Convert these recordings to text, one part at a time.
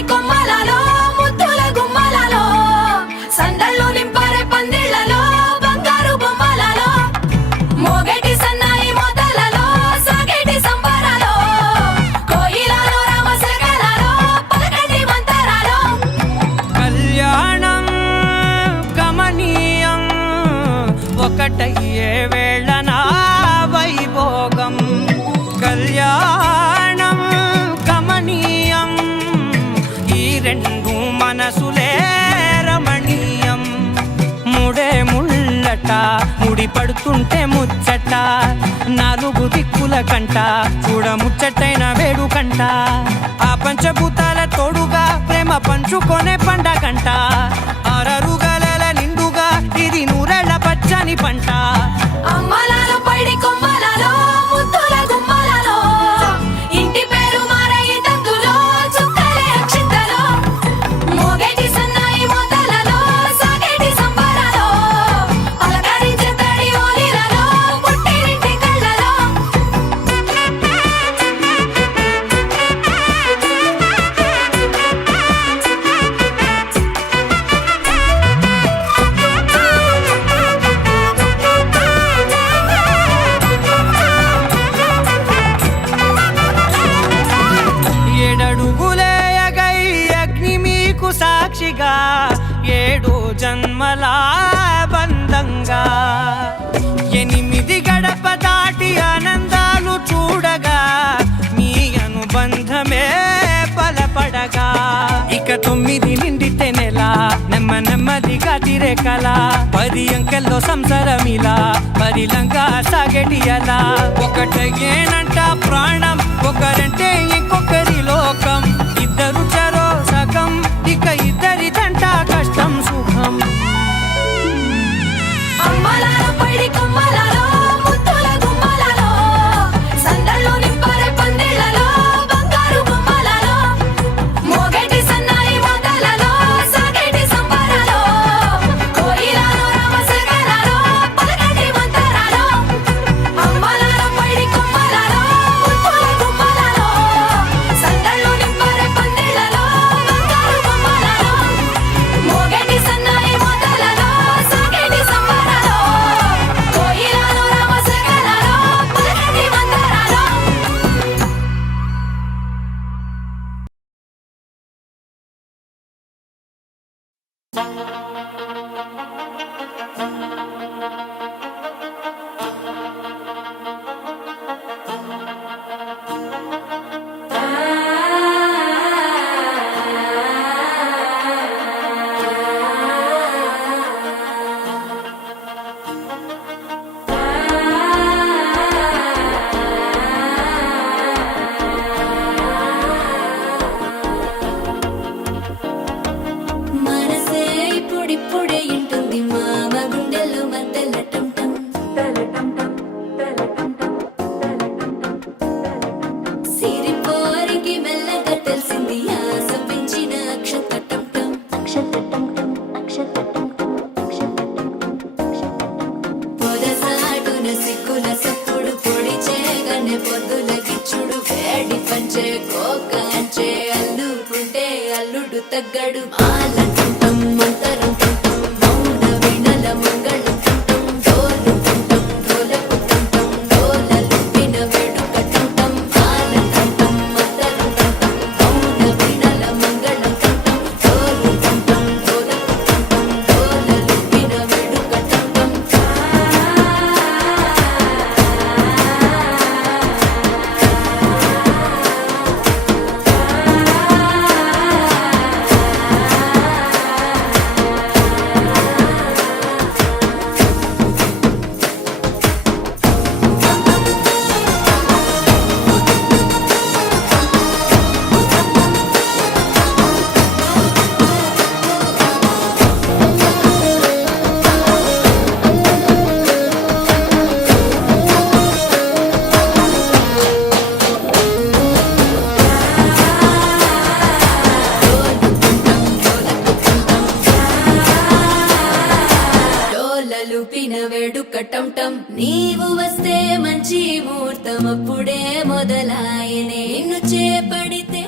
పైడి కొమ్మలలో ముద్దుల గుమ్మలలో సందళ్ళు నింపారే పందిళ్లలో బంగారు బొమ్మలలో మోగేటి సన్నాయి మోతలలో సాగేటి సంబరాలో కోయిలలో రామసగలలో పలకటి మంతరాలో కళ్యాణం గమనీయం ఒకటయ్యే వేళనా వైభోగం కళ్యాణం గమనీయం ఈ రెండు మనసులే రమణీయం ముడే ముళ్ళట ముడి పడుతుంటే ముచ్చట నాలుగు దిక్కుల కంట చూడ ముచ్చటైన వేడుకంట ఆ పంచభూతాల తోడుగా ప్రేమ పంచుకొనే పండగంట ఆరరుగల నిండుగా ఇది నూరెళ్ళ పచ్చని పంట అమ్మలలో పైడి కొమ్మలలో ముద్దుల గుమ్మలలో ఇంటి పేరు మారయి తందులో చుక్కలే అక్షింతలో మోగేటి సన్నాయి మోతలలో సాగేటి సంబరాలో పలకరించే తడి ఓలిలలో పుట్టినింటి కళ్ళలో ఏడడుగులేయగై అగ్ని మీకు సాక్షిగా ఏడు జన్మల బంధంగా ఎనిమిది గడప దాటి ఆనందాలు చూడగా మీ అనుబంధమే బలపడగా ఇక 9 నిండితే నెల నెమ్మదిగా తిరే కల 10 అంకెల్లో సంసారమిలా పరిలంగా సాగేటి అలా ఒకటేనంట ప్రాణం ఒకరంటే ఇంకొకరి లోకం ఇద్దరు చరో సగం ఇక ఇద్దరిదంట కష్టం సుఖం అమ్మలలో పైడి కొమ్మలలో ముద్దుల గుమ్మలలో సందళ్ళు నింపారే పందిళ్లలో బంగారు బొమ్మలలో మోగేటి సన్నాయి మోతలలో సాగేటి సంబరాలో కోయిలలో రామసగలలో పలకటి మంతరాలో అమ్మలలో పైడి కొమ్మలలో ముద్దుల గుమ్మలలో సందళ్ళు నింపారే పందిళ్లలో బంగారు బొమ్మలలో మోగేటి సన్నాయి మోతలలో సాగేటి సంబరాలో కోయిలలో రామసగలలో పలకటి మంతరాలో మనసే ఇప్పుడిప్పుడే ఇంటుంది మామ గుండెల్లో మధ్యల టంటం సిరిపోరికి మెల్లగా తెలిసింది ఆశ పెంచిన అక్షత టంటం పొదసాటున సిగ్గుల సప్పుడు పొడి చేయగానే పొద్దుల గిచ్చుడు వేడి పంచే కోక అంచే అల్లుకుంటే అల్లుడు తగ్గడు ఆలంటుంటం మంతరం టుంటం మౌన వినల మంగళం టుంటం డోలు టుంటం డోలకు టుంటం డోలలు విన వేడుక టుంటం ఆలంటుంటం మంతరం టుంటం మౌన వినల మంగళం టుంటం డోలు టుంటం డోలకు టుంటం డోలలు విన వేడుక టుంటం వేడుకటంటం నీవు వస్తే మంచి ముహూర్తం అప్పుడే మొదలాయనే నిన్ను చేపడితే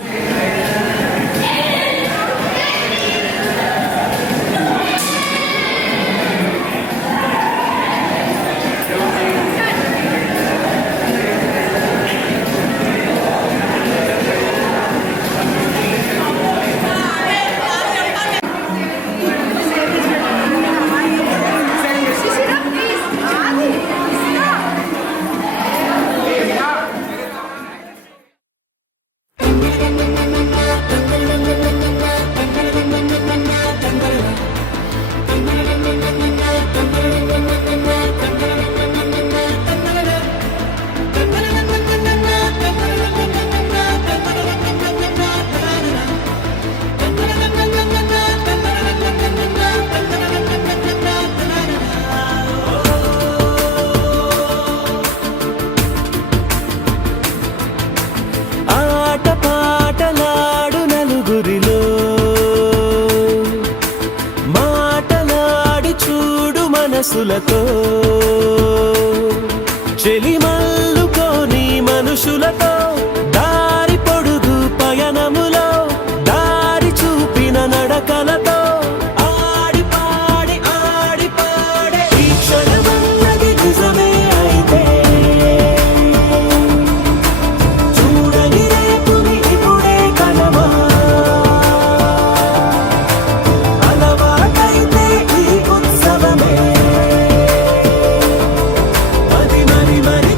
అడుగులతో చెలిమల్లుకోని మనుషులతో దారి పొడుగు పయనములో దారి చూపిన నడకలతో ఆడి పాడి ఈ క్షణమన్నది నిజమే అయితే చూడని రేపుని ఇప్పుడే కలవా అలవాటైతే ఈ ఉత్సవమే మరి మరి మరి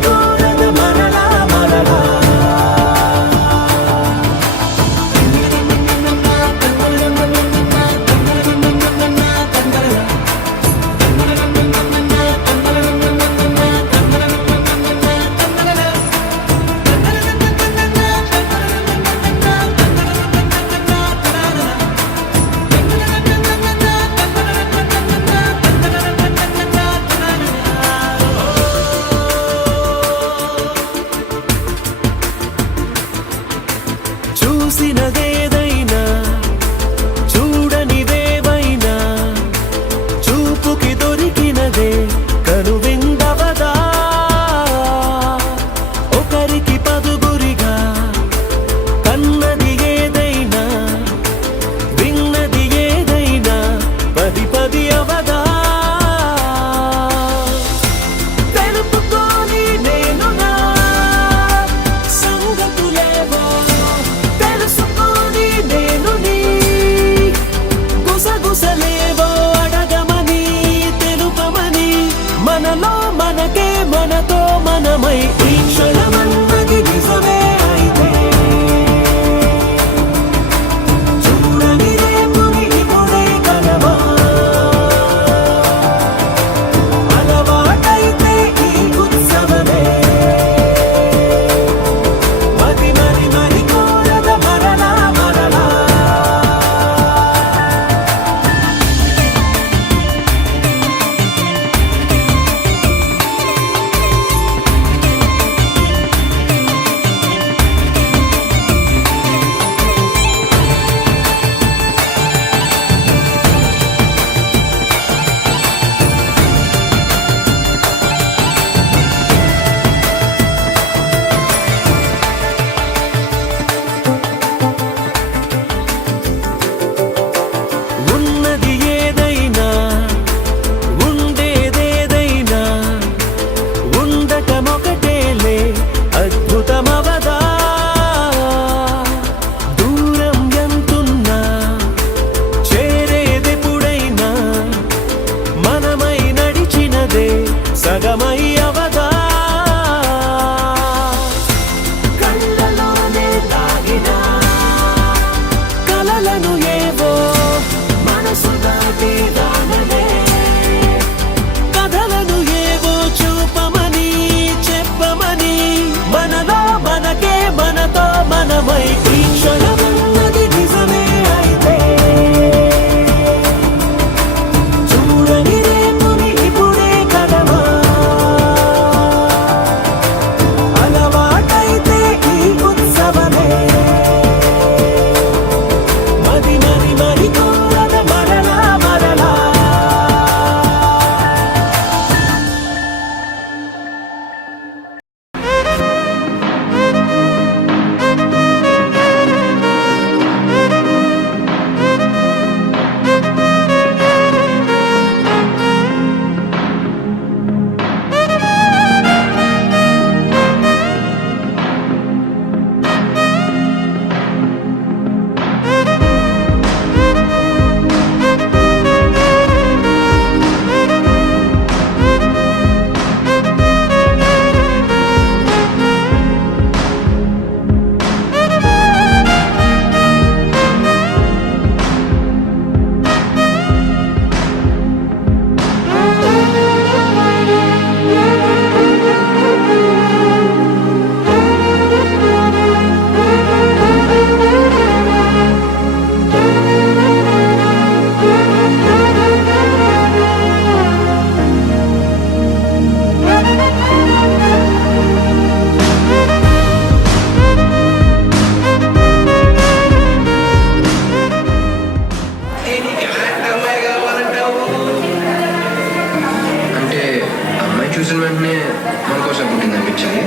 తీసుకోవాలనిపించాలి.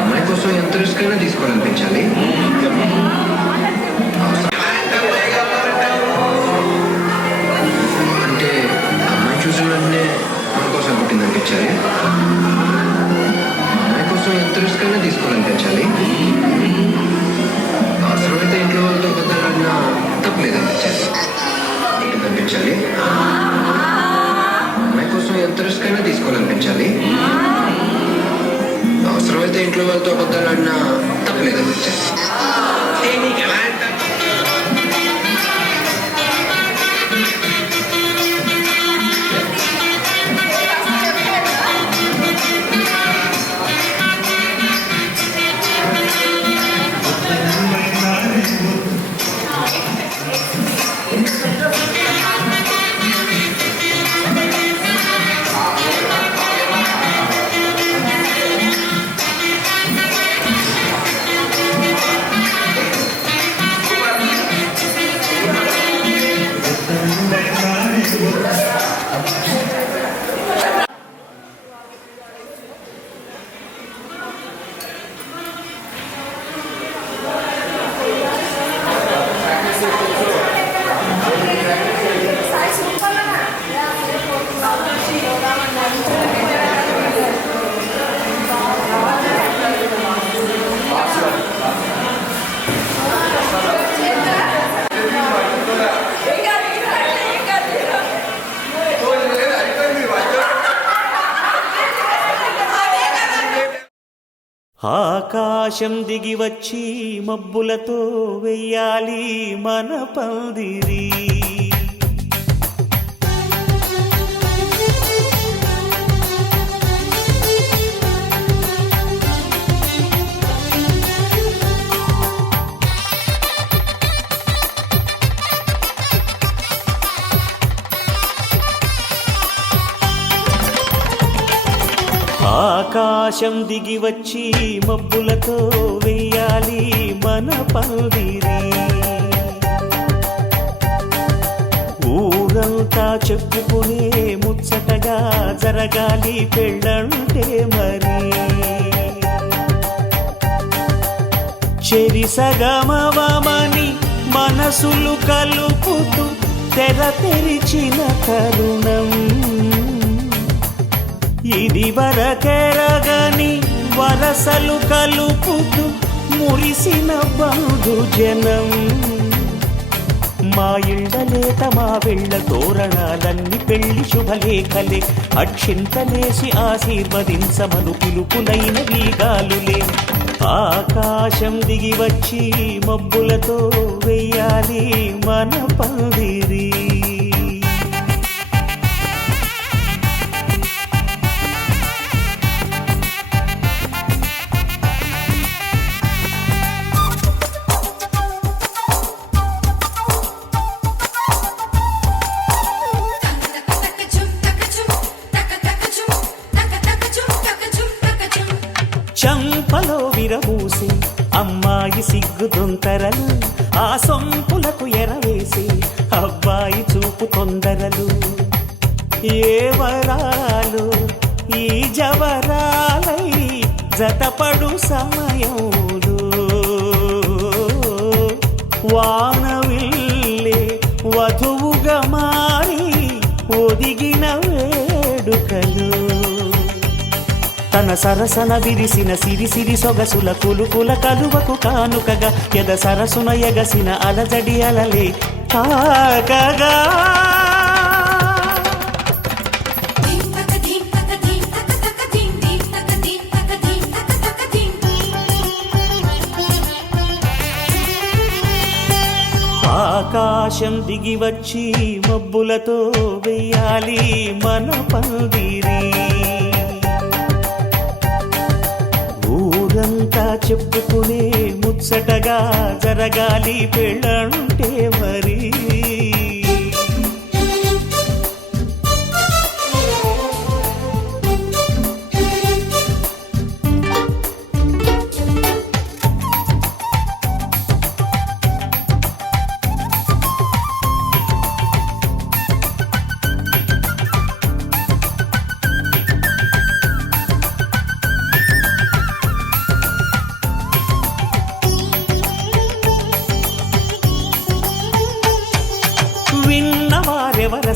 అమ్మాయి కోసం ఎంత రిస్క్ అయినా తీసుకోవాలనిపించాలి. అంటే అమ్మాయి చూసిన వెంటనే మన కోసం పుట్టిందనిపించాలి. అమ్మాయి కోసం ఎంత రిస్క్ అయినా తీసుకోవాలనిపించాలి. అవసరమైతే ఇంట్లో వాళ్ళతో కొద్దిగా తప్పలేదనిపించాలి. అనిపించాలి. అమ్మాయి కోసం ఎంత రిస్క్ అయినా తీసుకోవాలనిపించాలి. అవసరమైతే ఇంట్లో వాళ్ళతో కొద్దిగా తప్పలేదనిపించాలి. ఆకాశం దిగి వచ్చి మబ్బులతో వెయ్యాలి మన పందిరి. ఆకాశం దిగి వచ్చి మబ్బులతో వెయ్యాలి మన పందిరి. ఊరంతా చెప్పుకునే ముచ్చటగా జరగాలి పెళ్ళంటే మరి. చెరిసగమవమని మనసులు కలుపుతూ తెర తెరిచిన తరుణం. ఇది వరకెరగని వరసలు కలుపుతూ మురిసిన బంధుజనం. మా ఇళ్ళలేత మా వెళ్ళ తోరణాలన్నీ పెళ్లి శుభలేఖలే. అక్షింతలేసి ఆశీర్వదించమను పిలుపులైన వీగాలులే. ఆకాశం దిగి వచ్చి మబ్బులతో వెయ్యాలి మన పందిరి. చంపలో విరబూసి అమ్మాయి సిగ్గుదొంతరలు. ఆ సొంపులకు ఎరవేసి అబ్బాయి చూపు తొందరలు. ఏ వరాలు ఈ జవరాలై జతపడు సమయంలో. వానవిల్లే వధువుగా మారి ఒదిగిన వేడుకలు. తన సరసన విరిసిన సిరిసిరి సొగసుల కులుకుల కలువకు కానుకగా ఎద సరసున ఎగసిన అలజడి అలలే తాకగా. ఆకాశం దిగి వచ్చి మబ్బులతో వెయ్యాలి మన పందిరి. ఊరంతా చెప్పుకునే ముచ్చటగా జరగాలి పెళ్ళంటే మరి.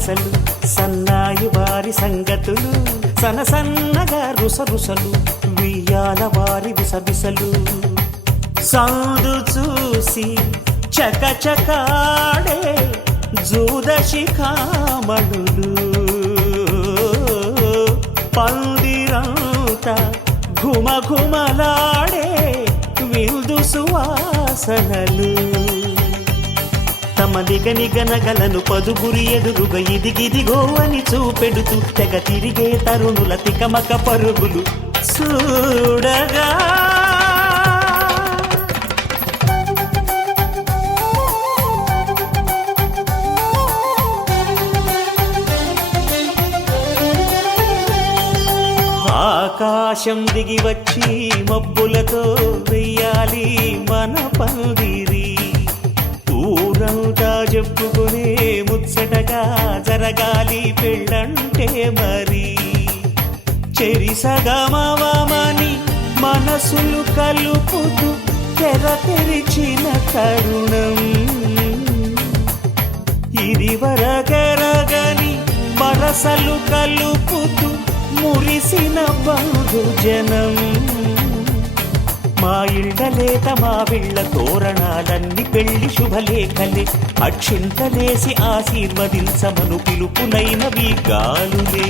వరసలు సన్నాయి వారి సంగతులు సనసన్నగా రుసరుసలు వియ్యాల వారి విసవిసలు సందు చూసి చకచకాడే జూదశిఖామణులు పందిరంతా ఘుమఘుమలాడే విందు సువాసనలు తమ నిగనిగనగలను పదుగురి ఎదురుగా ఇదిగిదిగో అని చూపెడుతూ తెగ తిరిగే తరుణుల తికమక పరుగులు చూడగా ఆకాశం దిగి వచ్చి మబ్బులతో వెయ్యాలి మన పందిరి ఊరంతా చెప్పుకునే ముచ్చటగా జరగాలి పెళ్ళంటే మరి చెరిసగమవమని మనసులు కలుపుతూ తెర తెరిచిన తరుణం ఇది వరగరగని వరసలు కలుపుతూ మురిసిన బంధుజనం మా ఇళ్ళలేత మా విళ్ళ తోరణాలన్నీ పెళ్లి శుభలేఖలే అక్షింతలేసి ఆశీర్వదించమను పిలుపులైనవి గాలులే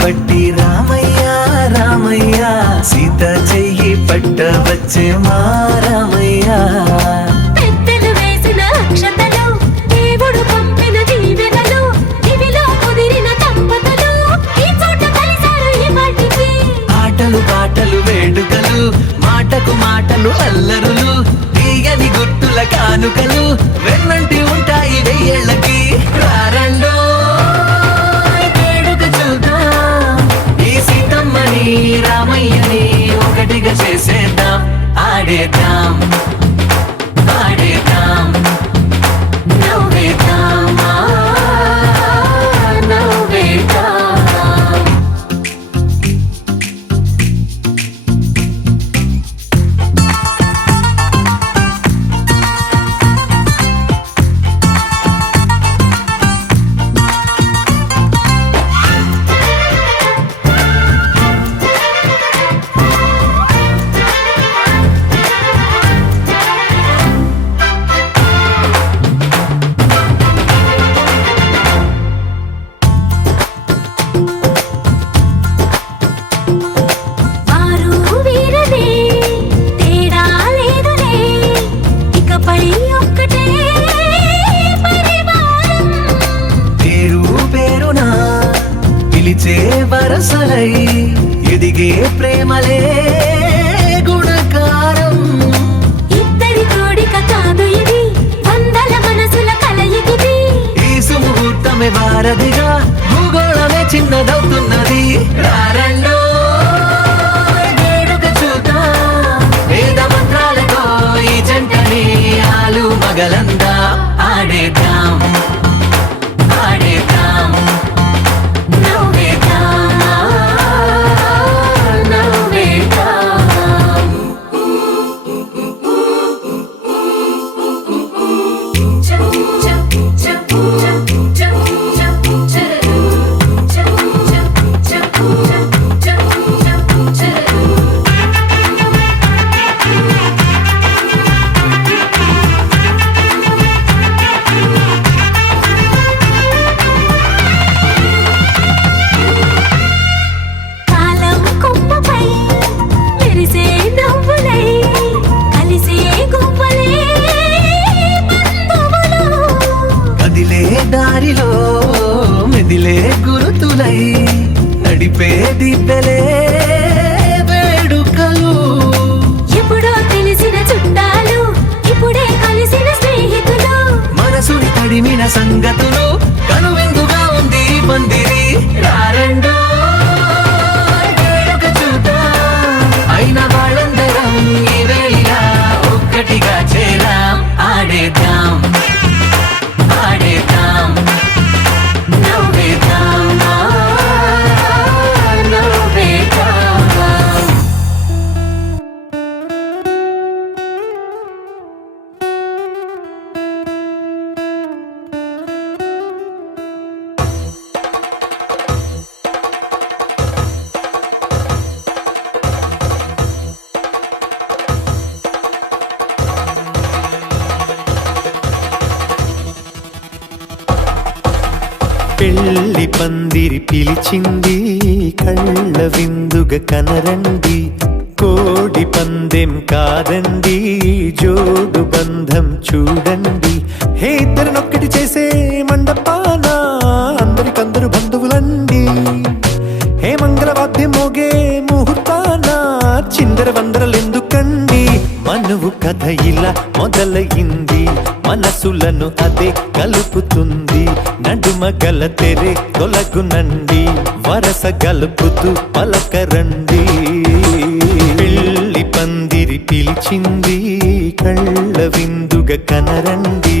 బట్టి రామయ్య రామయ్య సీత చెయ్యి పట్ట వచ్చే మా రామయ్య పెద్దలు వేసిన అక్షతలు దేవుడు పంపిన దీవెనలు దివిలో కుదిరిన దంపతులు ఈ చోట కలిసారు ఈ మాటికి ఆటలు పాటలు వేడుకలు మాటకు మాటలు అల్లరులు తీయని గుట్టుల కానుకలు వెన్నంటి ఉంటాయి వెయ్యేళ్ళకి రారండో రామయ్యని ఒకటిగా చేసేద్దాం ఆడేద్దాం ఆడేద్దాం నవ్వేద్దాం నవ్వేద్దాం వరసలై ఎదిగే ప్రేమలే గుణకారం ఇద్దరి కోడిక కాదు ఇది వందల మనసుల కలయికిది ఈ సుముహూర్తమే వారధిగా భూగోళమే చిన్నదవుతున్నది రారండో వేడుక చూద్దాం వేద మంత్రాలతో ఈ జంటని ఆలు మగలందా ఆడేద్దాం ఆడేద్దాం Cha దివ్వెలే వేడుకలు. ఎప్పుడో తెలిసిన చుట్టాలు ఇప్పుడే కలిసిన స్నేహితులు మనసుని తడిమిన సంగతులు కనువిందుగా ఉంది ఈ పందిరి. రారండో వేడుక చూద్దాం, అయిన వాళ్ళందరం ఈ వేళ ఒక్కటిగా చేరాం. ఆడేద్దాం ఆడేద్దాం నవ్వేద్దాం నవ్వేద్దాం. పెళ్లి పందిరి పిలిచింది కళ్ళ విందుగా కనరండి. కోడి పందెం కాదండి జోడు బంధం చూడండి. హే ఇద్దరినొక్కటి చేసే మండపాన అందరికందరు బంధువులండి. హే మంగళవాద్యం మోగే ముహూర్తాన చిందర వందరలెందుకండి. మనువు కథ ఇలా మొదలయింది, మనసులను అదే కలుపుతుంది. నడుమ గల తెరే తొలగునండి, వరస గలుపుతూ పలకరండి. పెళ్లి పందిరి పిలిచింది కళ్ళ విందుగా కనరండి.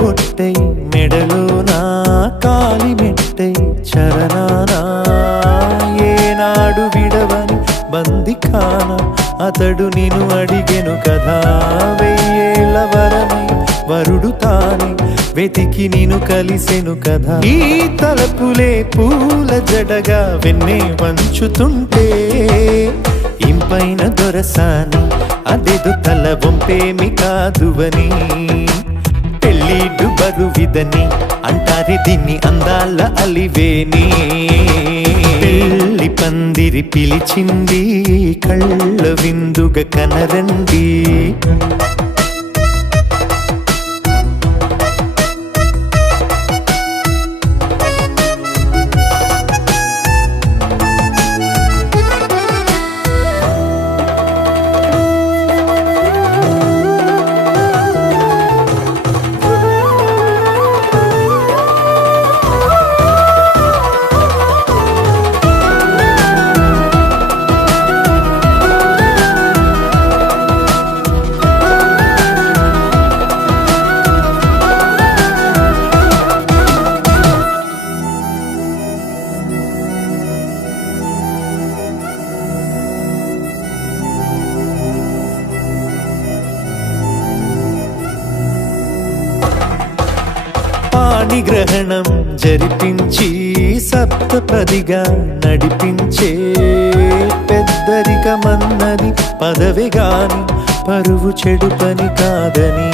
బొట్టై మెడలోనా కాలి మెట్టై చరణానా ఏనాడు విడవని బందిఖాన అతడు నిన్ను అడిగెను కదా. వెయ్యేళ్ళ వరమై వరుడు తానే వెతికి నిన్ను కలిసెను కదా. ఈ తలపులే పూల జడగా వెన్నే వంచుతుంటే ఇంపైన దొరసాని అదేదో తల వంపేమి కాదువని. పెళ్ళిడు బరువిదని అంటారే దీన్ని అందాల అలివేని. పెళ్లి పందిరి పిలిచింది కళ్ళ విందుగా కనరండి. పాణిగ్రహణం జరిపించి సప్తపదిగా నడిపించే పెద్దరికమన్నది పదవి గాని పరువు చెడు పని కాదని.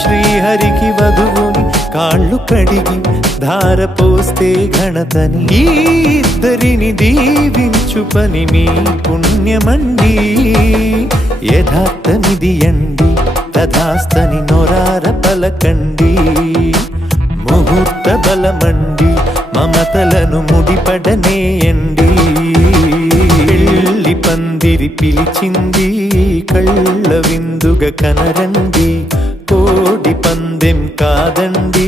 శ్రీహరికి వధువుని కాళ్ళు కడిగి ధార పోస్తే ఘనతని. ఈ ఇద్దరిని దీవించు పని మీ పుణ్యమండి. యథార్థమిది అండి తథాస్తని నొరార పలకండి. ముహూర్త బలమండి మమతలను ముడిపడనేయండి. పెళ్లి పందిరి పిలిచింది కళ్ళ విందుగా కనరండి. కోడి పందెం కాదండి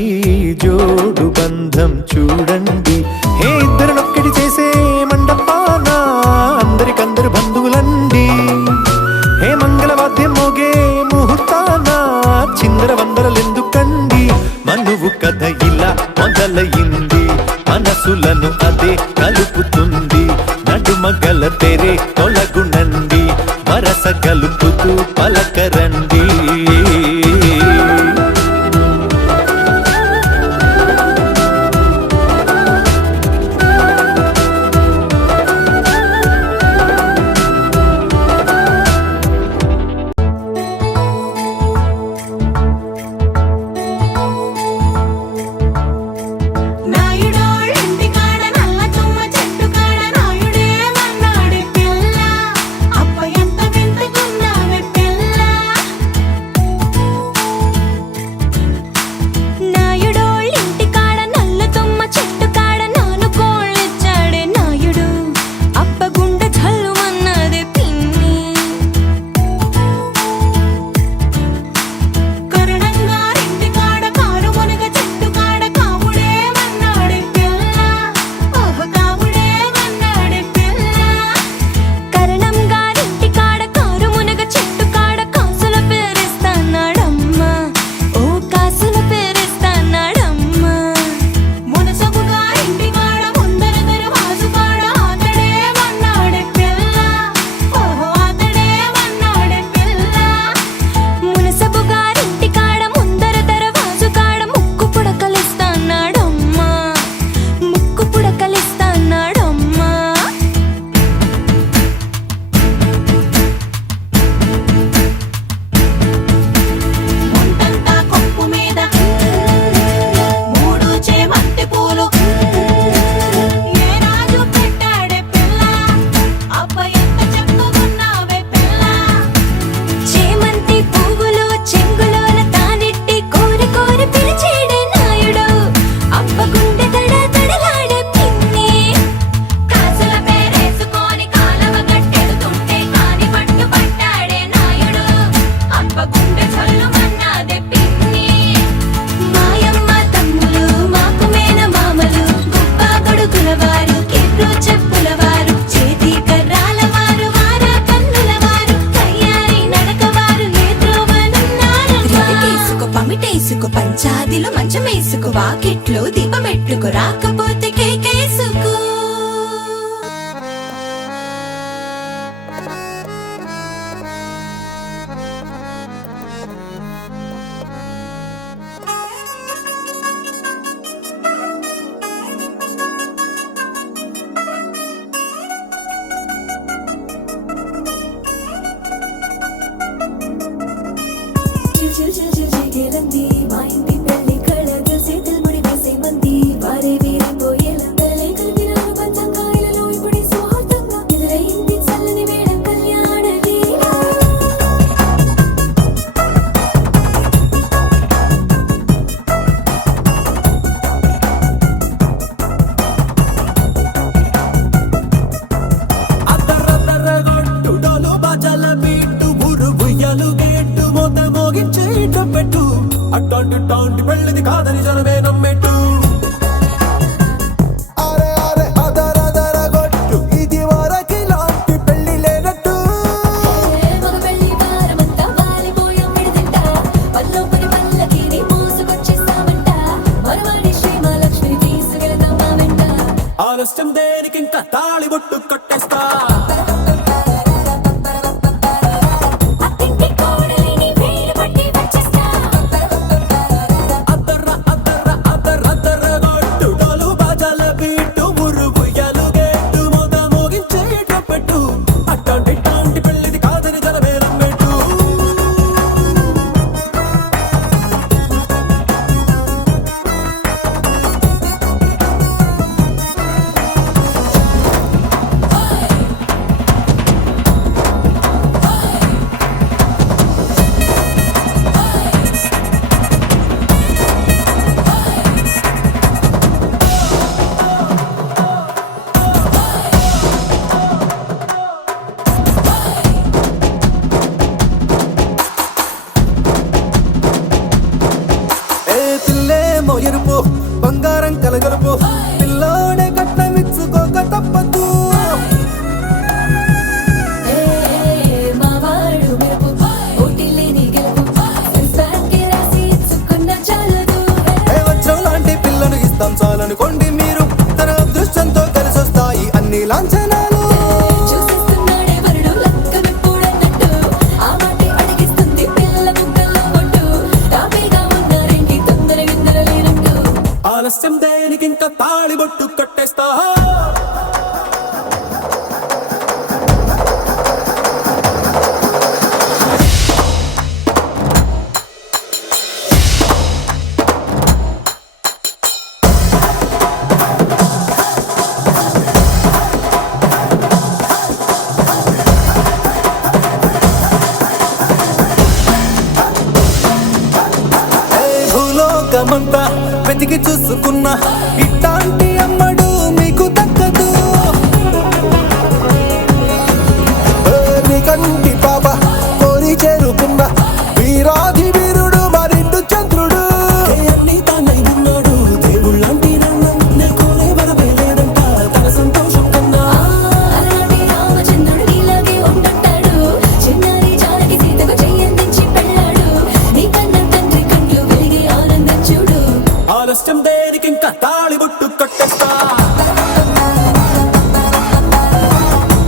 జోడు బంధం చూడండి. హే ఇద్దరినొక్కటి చేసే మండపాన అందరికందరు బంధువులండి. హే మంగళవాద్యం మోగే ముహూర్తాన చిందర వందరలెందుకండి. మనువు కథ ఇలా మొదలయింది, మనసులను అదే కలుపుతుంది. నడుమ గల తెరే తొలగునండి, వరస గలుపుతూ పలకరండి. అబ్బ ఎంత చక్కగున్నావే పిల్ల చేమంతి పువ్వులో చెంగులోన తానెట్టి కోరి కోరి పిలిచేడే నాయుడు అబ్బ గుండె దడ దడలాడే పిన్ని కాసుల పేరేసుకొని కాలవ గట్టెడుతుంటే కాని పట్టు పట్టాడే నాయుడు అబ్బ గుండె చల్లుమన్నాదే పిన్ని మాయమ్మ తమ్ములు మాకు మేన మామలు గుప్ప కొడుకుల వారు కిర్రు చెప్పుల వారు చేతి కర్రాల వారు వారా కన్నుల వారు తయ్యారి నడక వారు ఏ త్రోవనున్నారమ్మా రితికేసుకో పమిటేసుకో పంచాదిలో మంచమేసుకో వాకిట్లో దీపమెట్టుకు రాకపోతే కేకేసుకో చిల్ చిల్ చిల్ చిల్ చిగేలంది మా ఇంటి పెళ్లి కళగా చేతులు ముడి వేసే మంది వారే వీరిపోయేలా తలే కలిపిన పంచంగాయలలో ఇప్పుడే స్వార్థంగా ఎదురైంది చల్లని వేళ కళ్యాణ లీల అద్దరద్దరగొట్టు డోలు బాజాల బీటు ఊరు ఉయ్యాలు గేట్టు మోత మోగించే పెట్టు అట్టాంటి టాంటి పెళ్ళిది కాదని జనమే నమ్మెట్టు అరే అరే అదరదరగొట్టు ఇది వరకి లాంటి పెళ్లి లేనట్టు మగ పెళ్లి వారమంతా వాలిపోయాం విడిదింట పల్లోపరి పల్లకిని మోసుకొచ్చేస్తామంట మరవాడి శ్రీమహాలక్ష్మిని తీసుకెళ్దాం మా వెంట ఆలస్యం దేనికి ఇంకా తాళి బొట్టు కట్టేస్తా అత్తింటి కోడలిని వేలు పట్టి వచ్చేస్తా అద్దరద్దరగొట్టు డోలు బాజాల బీటు ఊరు ఉయ్యాలు గేట్టు మోత మోగించే పెట్టు అట్టాంటి టాంటి పెళ్ళిది కాదని జనమే నమ్మెట్టు ఏ పిల్లేమో ఎరుపు బంగారం కలగలుపు పిల్లోడే కట్నమిచ్చుకోక తప్పదు మా వాడు మెరుపు ఓటిల్లేని గెలుపు సంసార్కి రాసి ఇచ్చుకున్న చాలదు ఏ వజ్రం లాంటి పిల్లను ఇస్తాం చాలనుకోండి మీరు తన అదృష్టంతో కలిసొస్తాయి అన్ని లాంఛనాలు చూసేస్తున్నాడే వరుడు లక్క విప్పుడన్నట్టు ఆ మాటే అడిగిస్తుంది పిల్ల ముక్కల్లో ఒట్టు తాపీగా ఉన్నారేంటి తొందర విందర లేనట్టు ఆలస్యం దేనికి ఇంకా తాళి బొట్టు కట్టేస్తా భూలోకమంతా వెతికి చూసుకున్నా ఇట్లాంటి అమ్మడు మీకు దక్కదు నీ కంటి పాప కోరి చేరుకున్న వీరాధి వీరుడు మరిండు చంద్రుడు అన్ని తానై ఉన్నాడు దేవుళ్ళంటి నన్ను నే కోరే వరవేలేడంట తన సంతోషం కన్నా అలనాటి రామచంద్రుడు నీలాగే ఉంటుంటాడు చిన్నారి జానకి సీతకు చెయ్యందించి పెళ్ళాడు నీ కన్న తండ్రి కండ్లు వెలిగి ఆనందించుడు ఆలస్యం దేనికి ఇంకా తాళి బొట్టు కట్టేస్తా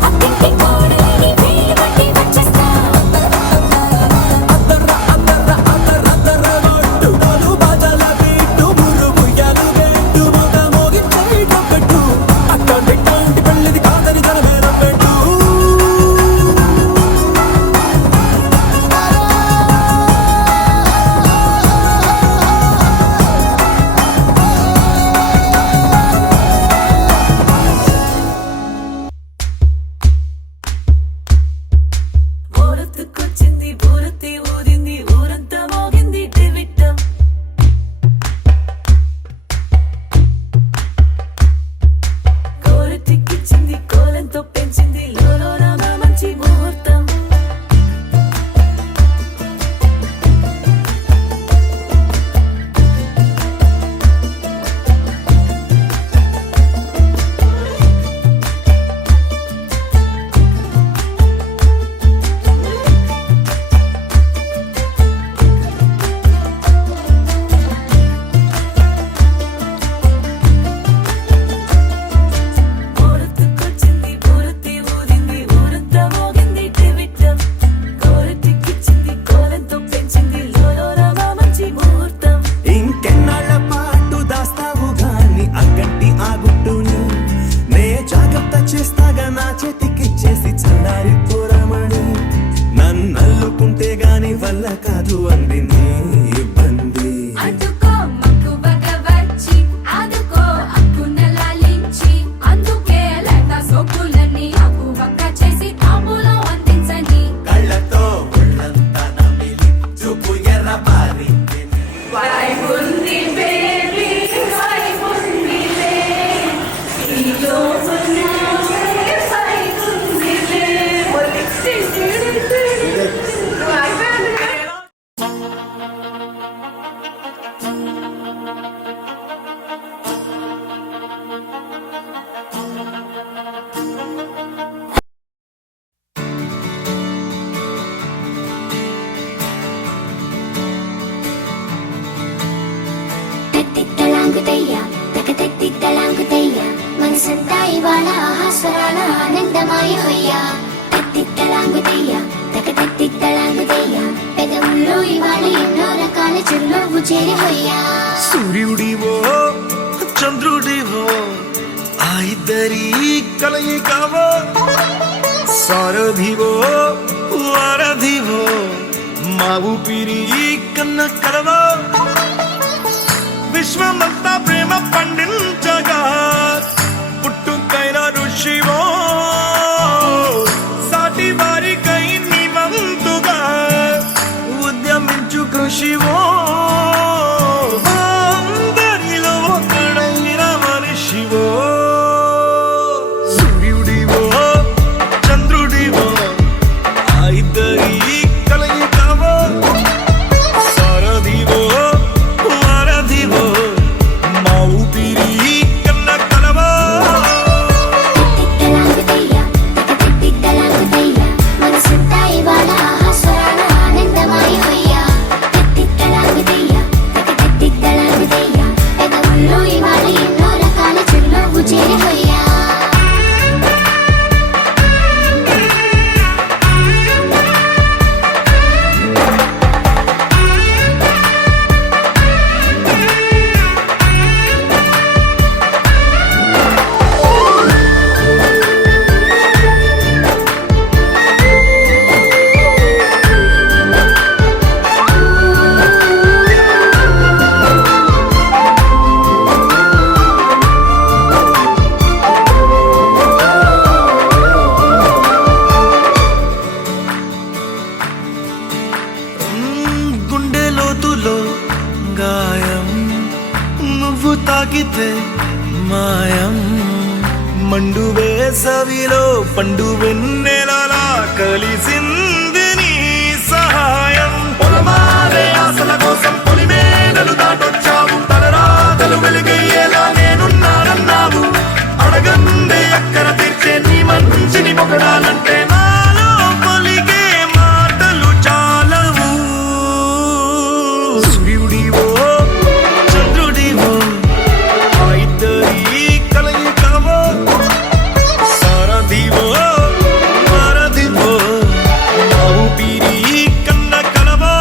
అత్తింటి కోడలిని వేలు పట్టి వచ్చేస్తా కొరటికిచ్చింది పూరతి ఊదింది ఊరంతా మోగింది టివిట్టం కొరటికిచ్చింది కోలంతో పెంచింది లోలోన మంచి ముహూర్తం కొరటికొచ్చింది పూరతి ఊదింది ఊరంతా మోగింది టివిట్టం కొరటికిచ్చింది కోలంతో పెంచింది లోలోన మంచి ముహూర్తం ఇంకెన్నాళ్ళ పాటు దాస్తావు గాని అగ్గంటి ఆ గుట్టుని నే జాగ్రత్త చేస్తాగా నా చేతికిచ్చేసి చల్లారి పోరమణి నన్నల్లుకుంటే గాని వల్ల కాదు అంది నీ ఇబ్బంది అడ్డుకో మక్కువగా వచ్చి ఆదుకో అక్కున లాలించి అందుకే లేక సోకులన్నీ అక్కువక్క చేసి తాంబూలం అందించని కళ్ళతో ఒళ్ళంతా నమిలి చూపు ఎర్ర బారి వైగుంది బేబీ వైగుంది లే ఈలో ఉన్నావే వైగుంది లే తలాంగుతయ్య తకతెత్తి తలాంగుతయ్య మనసంతా ఇవాళ ఆహాస్వరాల ఆనందమాయ హొయ్య తత్తి తలాంగుతయ్య తకతెత్తి తలాంగుతయ్య పెదవుల్లో ఇవాళ ఎన్నో రకాల చిరునవ్వు చేరి హొయ్య సూర్యుడివో చంద్రుడివో ఆ ఇద్దరి కలయికవో సారథివో వారధివో మా ఊపిరి కన్న కలవో విశ్వమంతా ప్రేమ పండించగా పుట్టుకైన ఋషివో సాటి వారికై నివంతుగా ఉద్యమించు కృషివో అందరిలో ఒకడైన మనిషివో సూర్యుడివో చంద్రుడివో ఆ ఇద్దరి కలయికవో సారథివో వారధివో మా ఊపిరి కన్న కలవో తలాంగుతయ్య తకతెత్తి తలాంగుతయ్య మనసంతా ఇవాళ ఆహాస్వరాల ఆనందమాయ హొయ్య తత్తి తలాంగుతయ్య తకతెత్తి తలాంగుతయ్య పెదవుల్లో ఇవాళ ఎన్నో రకాల చిరునవ్వు చేరి హొయ్య గుండె లోతులో గాయం నువ్వు తాకితే మాయం మండు వేసవిలో పండు వెన్నెలలా కలిసింది నీ సహాయం పొలమారే ఆశల కోసం పొలిమేనలు దాటొచ్చావు తలరాతలు వెలుగయ్యేలా నేనున్నానన్నావు అడగందే అక్కర తీర్చే నీ మంచిని పొగడాలంటే నాలో పలికే మాటలు చాలవు సూర్యుడివో చంద్రుడివో ఆ ఇద్దరి కలయికవో సారథివో వారధివో మా ఊపిరి కన్న కలవో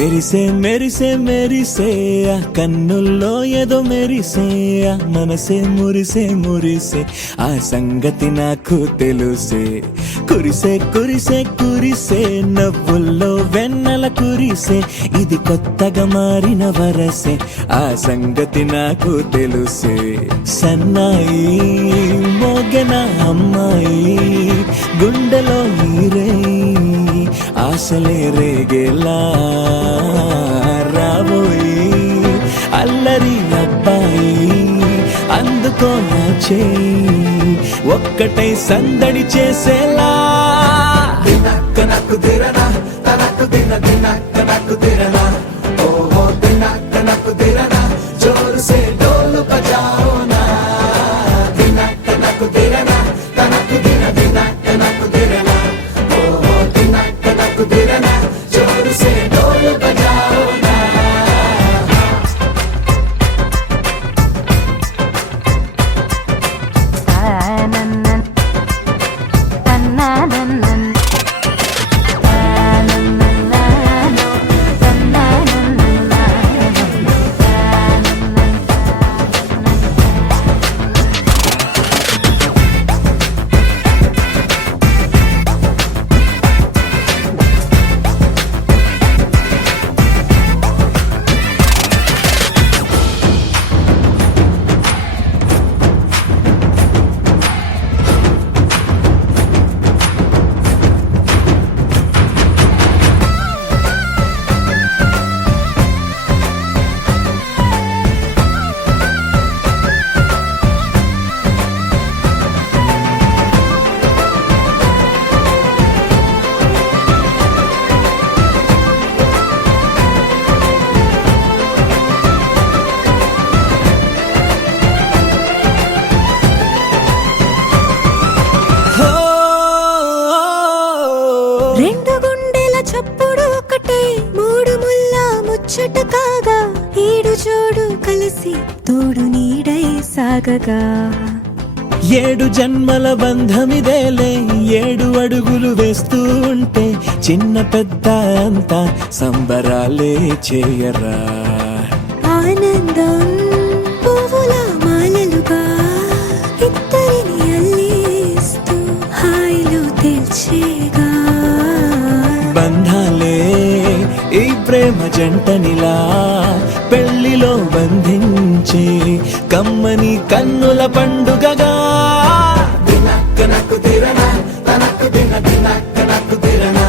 మెరిసే మెరిసే మెరిసే ఆ కన్నుల్లో ఏదో మెరిసే ఆ మనసే మురిసే మురిసే ఆ సంగతి నాకు తెలుసే కురిసే కురిసే కురిసే నవ్వుల్లో వెన్నెల కురిసే ఇది కొత్తగా మారిన వరసే ఆ సంగతి నాకు తెలుసే సన్నాయి మోగన అమ్మాయి గుండెలో ఈరే ఆశలే రేగేలా రాబోయి అల్లరి అబ్బాయి అందుకో నా చేయి ఒక్కటై సందడి చేసేలా దినక్క నాకు దిరనా తనకు దిన దినక్క నాకు దిరనా ఓహో దినక్క నాకు దిరనా జోరు సే డోలు బజాओ నా దినక్క నాకు దిరనా తనకు దిన దినక్క నాకు దిరనా ఓహో దినక్క నాకు దిరనా జోరు సే డోలు బజాओ నా రెండు గుండెల చప్పుడు ఒకటే మూడు ముల్ల ముచ్చట కాగా ఈడు జోడు కలిసి తోడు నీడై సాగగా ఏడు జన్మల బంధమిదేలే ఏడు అడుగులు వేస్తూ ఉంటే చిన్న పెద్ద అంతా సంబరాలే చేయరా ఆనందం పువ్వుల మాలలుగా ఇద్దరిని అల్లేస్తూ హాయిలో తెల్చేగా బంధాలే ఈ ప్రేమ జంటనిలా పెళ్లిలో బంధించే కమ్మని కన్నుల పండుగగా దినక్క నాకు దిరనా తనకు దిన దినక్క నాకు దిరనా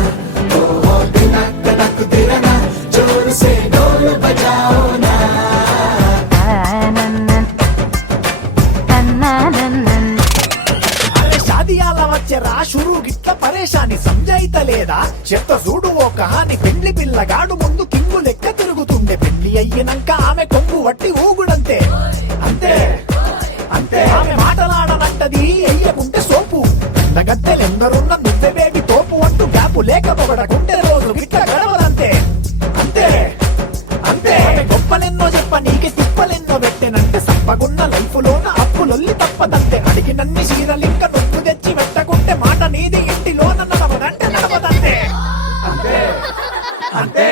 ఓహో దినక్క నాకు దిరనా జోరు సే డోలు బజాओ నా అరే షాదియాల వచ్చెరా షురు గిట్ల పరేషాని సంజాయితలేదా చెత్త చూడు ఓ కహాని పెళ్లి పిల్లగాడు ముందు కింగు లెక్క తిరుగుతుండే పెళ్లి అయ్యినంక ఆమె కొంగు వట్టి ఊగుడంతే అంతే అంతే ఆమె మాటలాడనంటది అయ్యకుంటే సోపు గద్దెలెందరున్న నువ్వే బేబీ తోపు అంటూ గ్యాపు లేక పొగడకుంటే రోజు గిట్ల గడవదంతే అంతే అంతే ఆమె గొప్పలెన్నో చెప్ప నీకే తిప్పలెన్నో పెట్టెనంటే సప్పగున్న లైఫ్ లోన అప్పులొల్లి తప్పదంతే అడిగినన్ని చీరలింక నువ్వు తెచ్చి పెట్టకుంటే మాట నీది ఇంటిలోన నడవదంటే నడవదంతే అంతే అంతే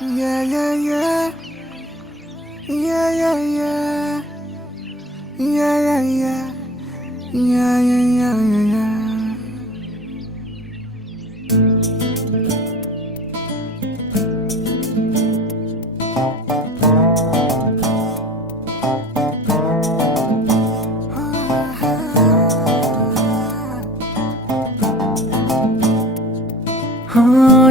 Yeah, yeah, yeah. Yeah, yeah, yeah. Yeah, yeah, yeah. Yeah, yeah, yeah, yeah, yeah.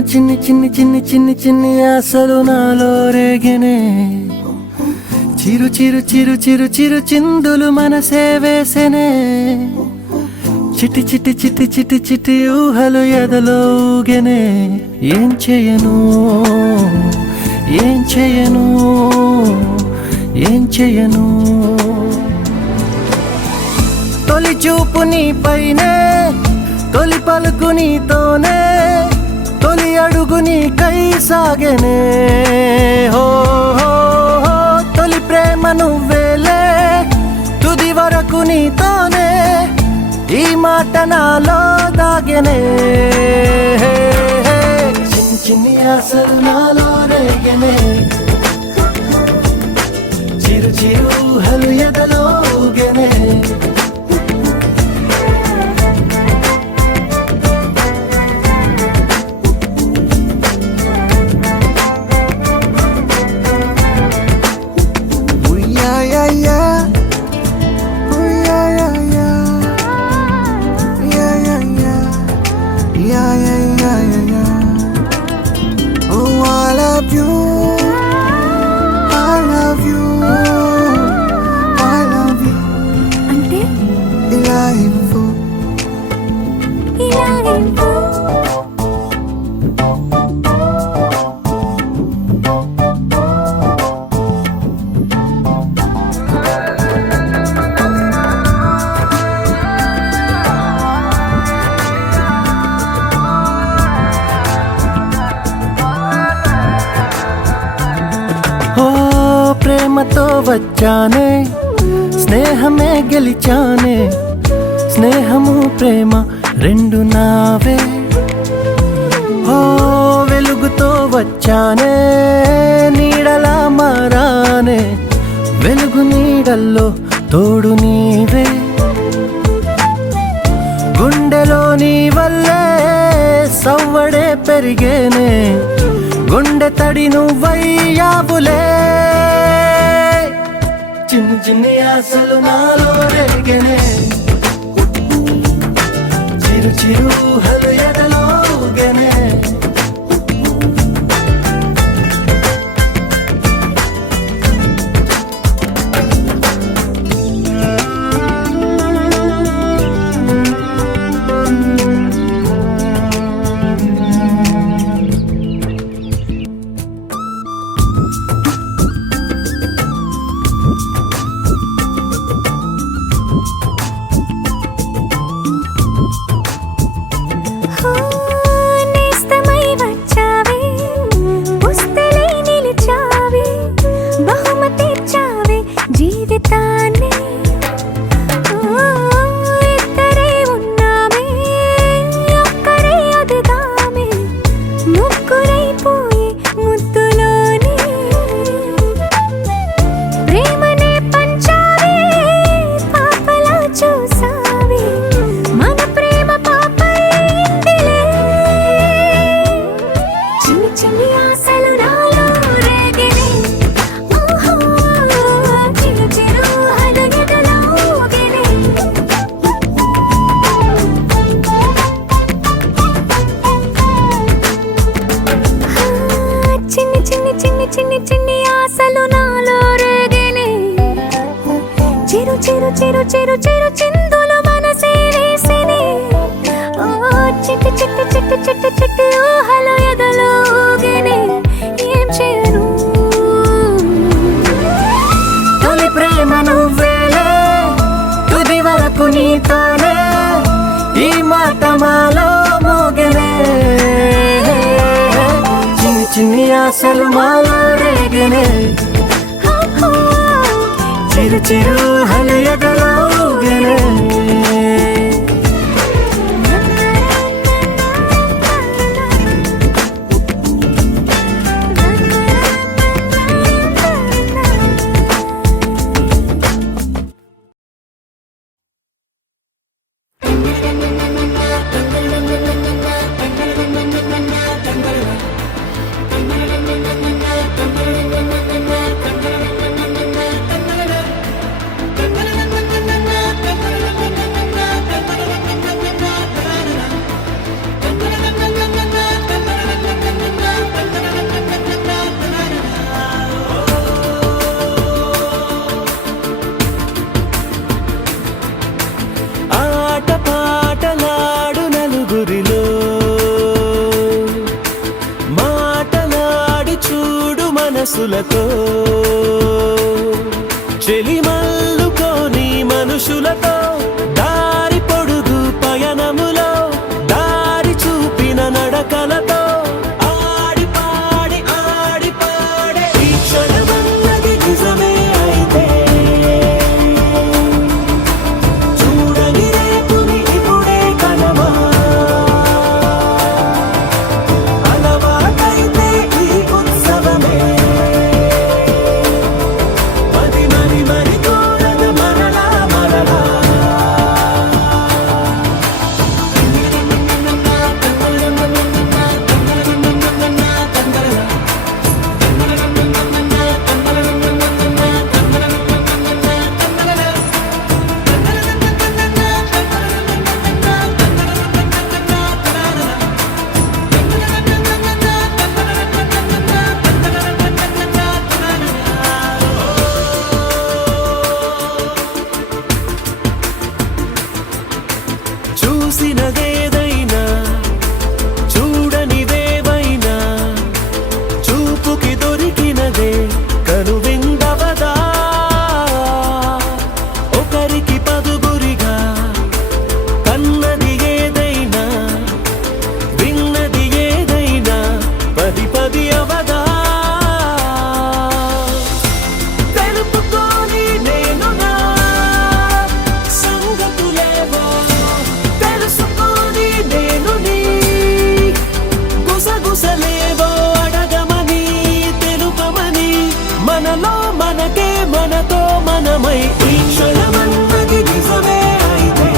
చిన్ని చిన్ని చిన్ని చిన్ని చిన్ని ఆశలు నాలో రేగనే చిరు చిరు చిరు చిరు చిరు చిందులు మనసే వేసెనే చిటి చిటి చిటి చిటి చిటి ఊహలు ఎదలో ఊగెనే ఏం చేయను ఏం చేయను ఏం చేయను తొలి చూపు నీ పైనే తొలి పలుకు నీతోనే తొలి అడుగు నీకై సాగెనే హో హో హో తొలి ప్రేమ నువ్వేలే తుది వరకు నీతోనే ఈ మాట నాలో దాగెనే చిన్ని చిన్ని ఆశలు నాలో రేగెనే చిరు చిరు ఊహలు ఎదలో ఊగెనే ప్రేమతో వచ్చానే స్నేహమే గెలిచానే స్నేహము ప్రేమ రెండు నావే ఓ వెలుగుతో వచ్చానే నీడలా మారానే వెలుగు నీడల్లో తోడు నీవే గుండెలో నీ వల్లే సవ్వడే పెరిగేనే గుండె తడి నువ్వయ్యావులే చిన్ని చిన్ని ఆశలు నాలో రేగెనే చిరు చిరు ఊహలు ఎదలో ఊగెనే చిన్ని చిన్ని ఆశలు నాలో రేగెనే చిరు చిరు చిరు చిరు చిరు చిందులు మనసే వేసెనే చిట్టి చిట్టి చిట్టి చిట్టి చిట్టి ఊహలు ఎదలో ఊగెనే ఏం చేయను తొలి ప్రేమ నువ్వేలే తుది వరకు నీతోనే ఈ మాట మాలో మోగెనే చిన్ని చిన్ని ఆశలు మాలో రేగెనే చిరు చిరు ఊహలు ఎదలో ఊగెనే మనసులతో చెలిమల్లుకోని మనుషులతో దారి పొడుగు పయనములో దారి చూపిన నడకలతో ఆడి పాడే ఈ క్షణమన్నది నిజమే అయితే చూడని రేపుని ఇప్పుడే కలవా అలవాటైతే ఈ ఉత్సవమే మరి కోరద మరలా చూసినదేదైనా చూడనివేవైనా చూపుకి దొరికినదే కనువిందవదా ఒకరికి పదుగురిగా కన్నది ఏదైనా విన్నది ఏదైనా పది అవదా తెలుపుకోని నేను నా సంగతులేవో తెలుసుకొని నేను నీ గుసగుసలేవో అడగమని తెలుపమని మనలో మనకే మనతో మనమై ఈ క్షణమన్నది నిజమే అయితే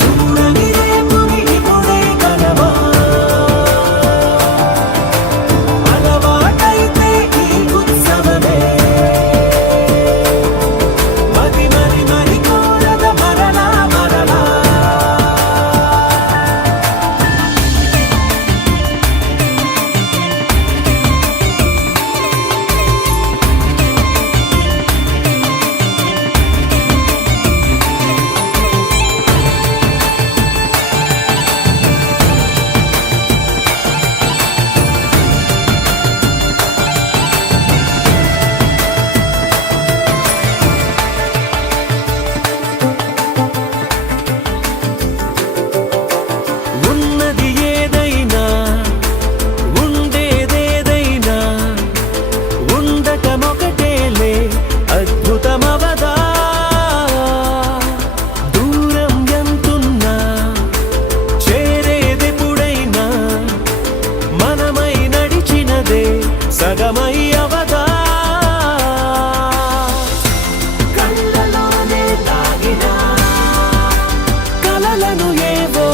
చూడని రేపుని ఇప్పుడే కలవా అలవాటైతే ఈ ఉత్సవమే మరి కోరద మరలా ఉన్నది ఏదైనా ఉండేదేదైనా ఉండటమొకటేలే అద్భుతమవదా దూరం ఎంతున్నా చేరేదెప్పుడైనా మనమై నడిచినదే సగమై అవదా కళ్ళలోనే దాగినా కలలను ఏవో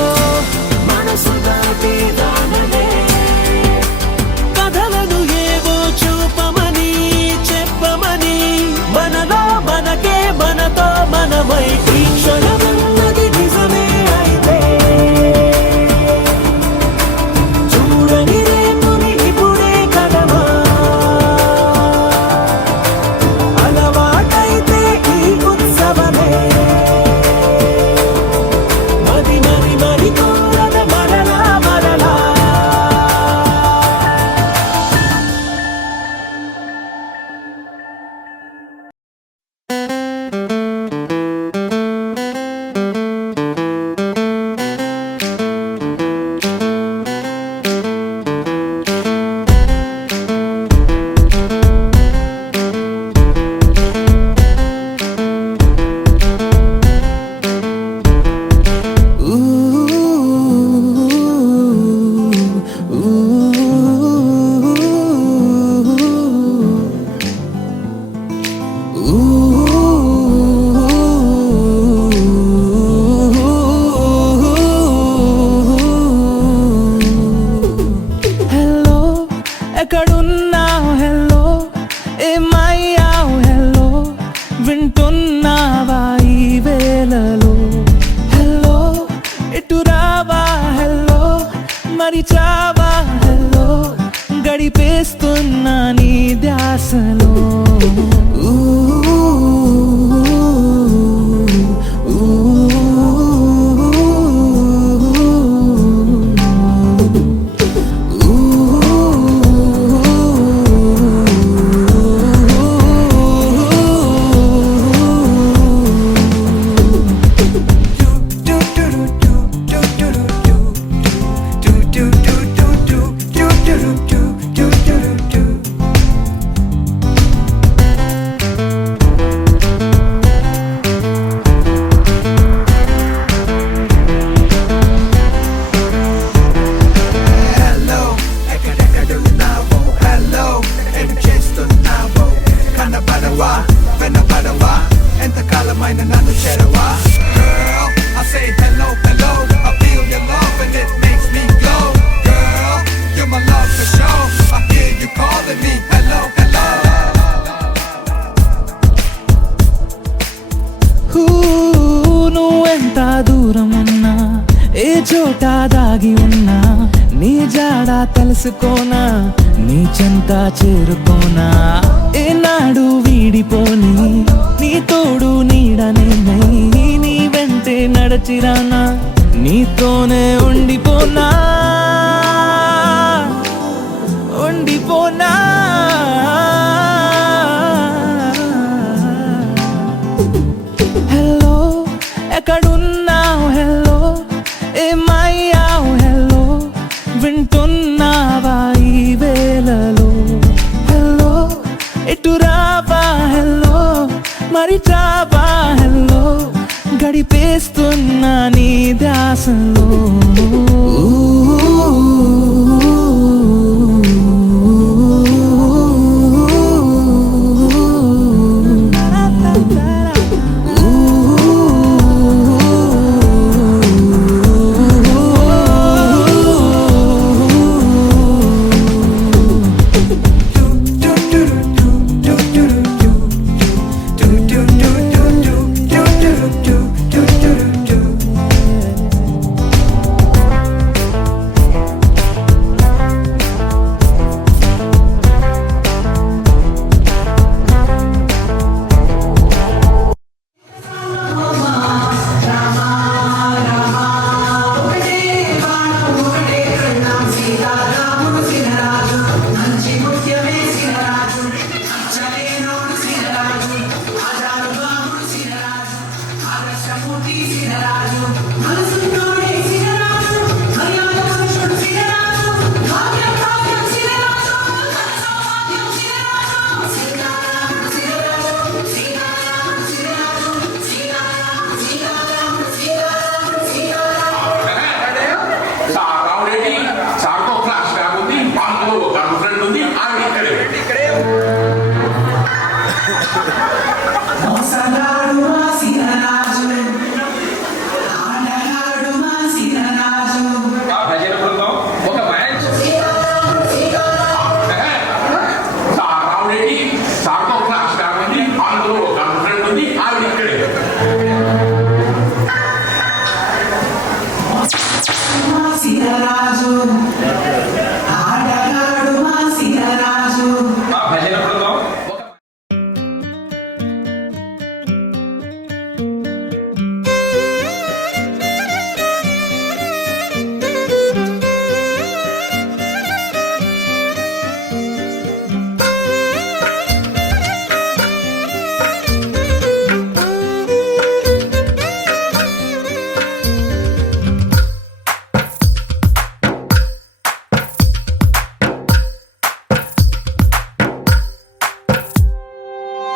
మనసు దాటి రానలే కథలను ఏవో చూపమని చెప్పమని మనలో మనకే మనతో మనమై ఈ క్షణమన్నది నిజమే అయితే చూడని రేపుని ఇప్పుడే కలవా అలవాటైతే ఈ ఉత్సవమే మరి కోరద మరలా మరిచావా హలో గడిపేస్తున్నా నీ ధ్యాసలో హలో ఎక్కడెక్కడున్నావో హలో ఏం చేస్తున్నావో కనపడవా వినపడవా ఎంతకాలమైన నన్ను చేరవా Girl, I say hello, hello. I feel your love and it makes me glow. Girl, you're my love for sure. I hear you calling me. Hello, hello. నువ్వెంత దూరం ఉన్నా ఏ చోట దాగి ఉన్నా నీ జాడ తెలుసుకోనా నీ చెంత చేరుకోనా ఏనాడు వీడిపోని నీ తోడు నీడనే నీ వెంటే నడచిరానా నీతోనే ఉండిపోనా ఉండిపోనా హలో ఎక్కడున్నావు హలో ఏమయ్యావు హలో వింటున్నావా ఈ వేళలో హలో ఎటు రావా హలో మరి చావా హలో గడిపేస్తున్నా నీ ధ్యాసలో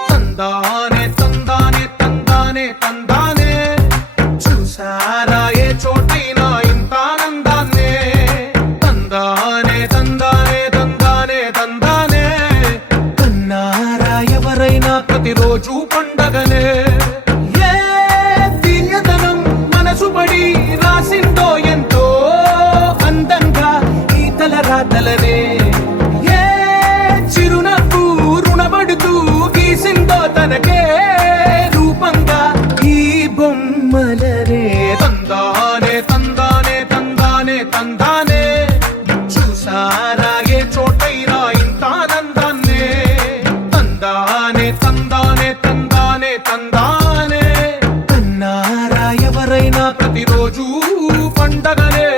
తందానే తందానే తందానే తందానే చూసారా ఏ చోటైనా ఇంత ఆనందాన్నే తందానే తందానే తందానే తందానే కన్నారా ఎవరైనా ప్రతిరోజు పండగనే ఏ తీయదనం మనసు పడి రాసిందో ఎంతో అందంగా ఈ తలరాతలనే ఏ చిరునవ్వు రుణపడుతూ గీసిందో తనకే రూపంగా ఈ బొమ్మలనే తందానే తందానే తందానే తందానే చూసారా ఏ చోటైనా ఇంత ఆనందాన్నే తందానే తందానే తందానే తందానే కన్నారా ఎవరైనా ప్రతిరోజు పండగనే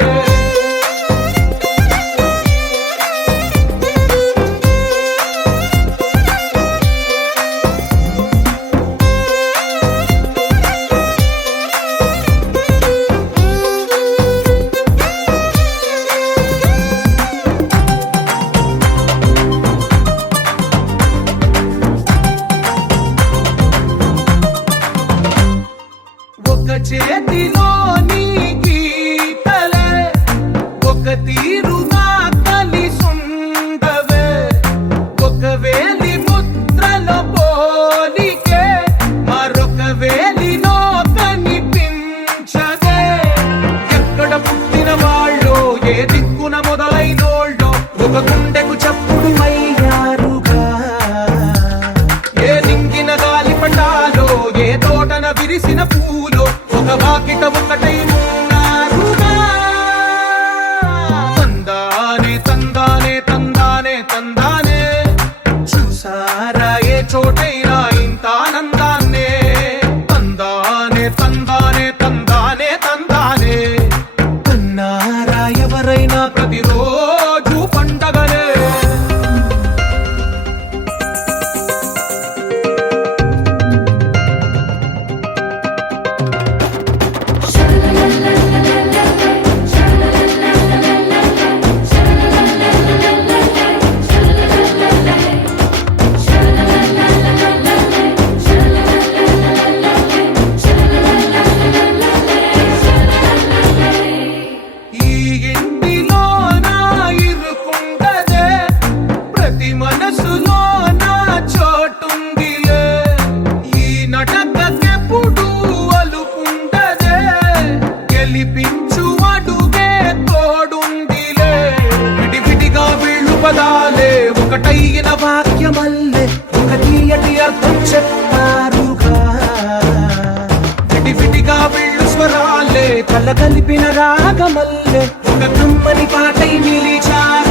ఒక గుండెకు చప్పుడు అయ్యారుగా. ఏ నింగిన గాలి పటాలో ఏ తోటన విరిసిన పూలో ఒక వాకిట ఒకటై ఉన్నారుగా. తందానే తందానే తందానే తందానే చూసారా ఏ చోటైనా ఇంత ఆనందాన్నే. తందానే తందానే తందానే తందానే కన్నారా ఎవరైనా ప్రతిరోజు పండగనే. ఈ ఇంటిలో నా ఇరుకుండదే ప్రతి మనసులో నా చోటుందిలే. ఈ నటకెప్పుడు అలుకుండదే గెలిపించు అడుగే తోడుందిలే. విడివిడిగా వీళ్ళు పదాలే ఒకటైన వాక్యమల్లే ఒక తీయటి అర్థం చెప్పారుగా. విడివిడిగా వీళ్ళు స్వరాలే కల కలిపిన రాగమల్లే ఒక కమ్మని పాటై నిలిచారు.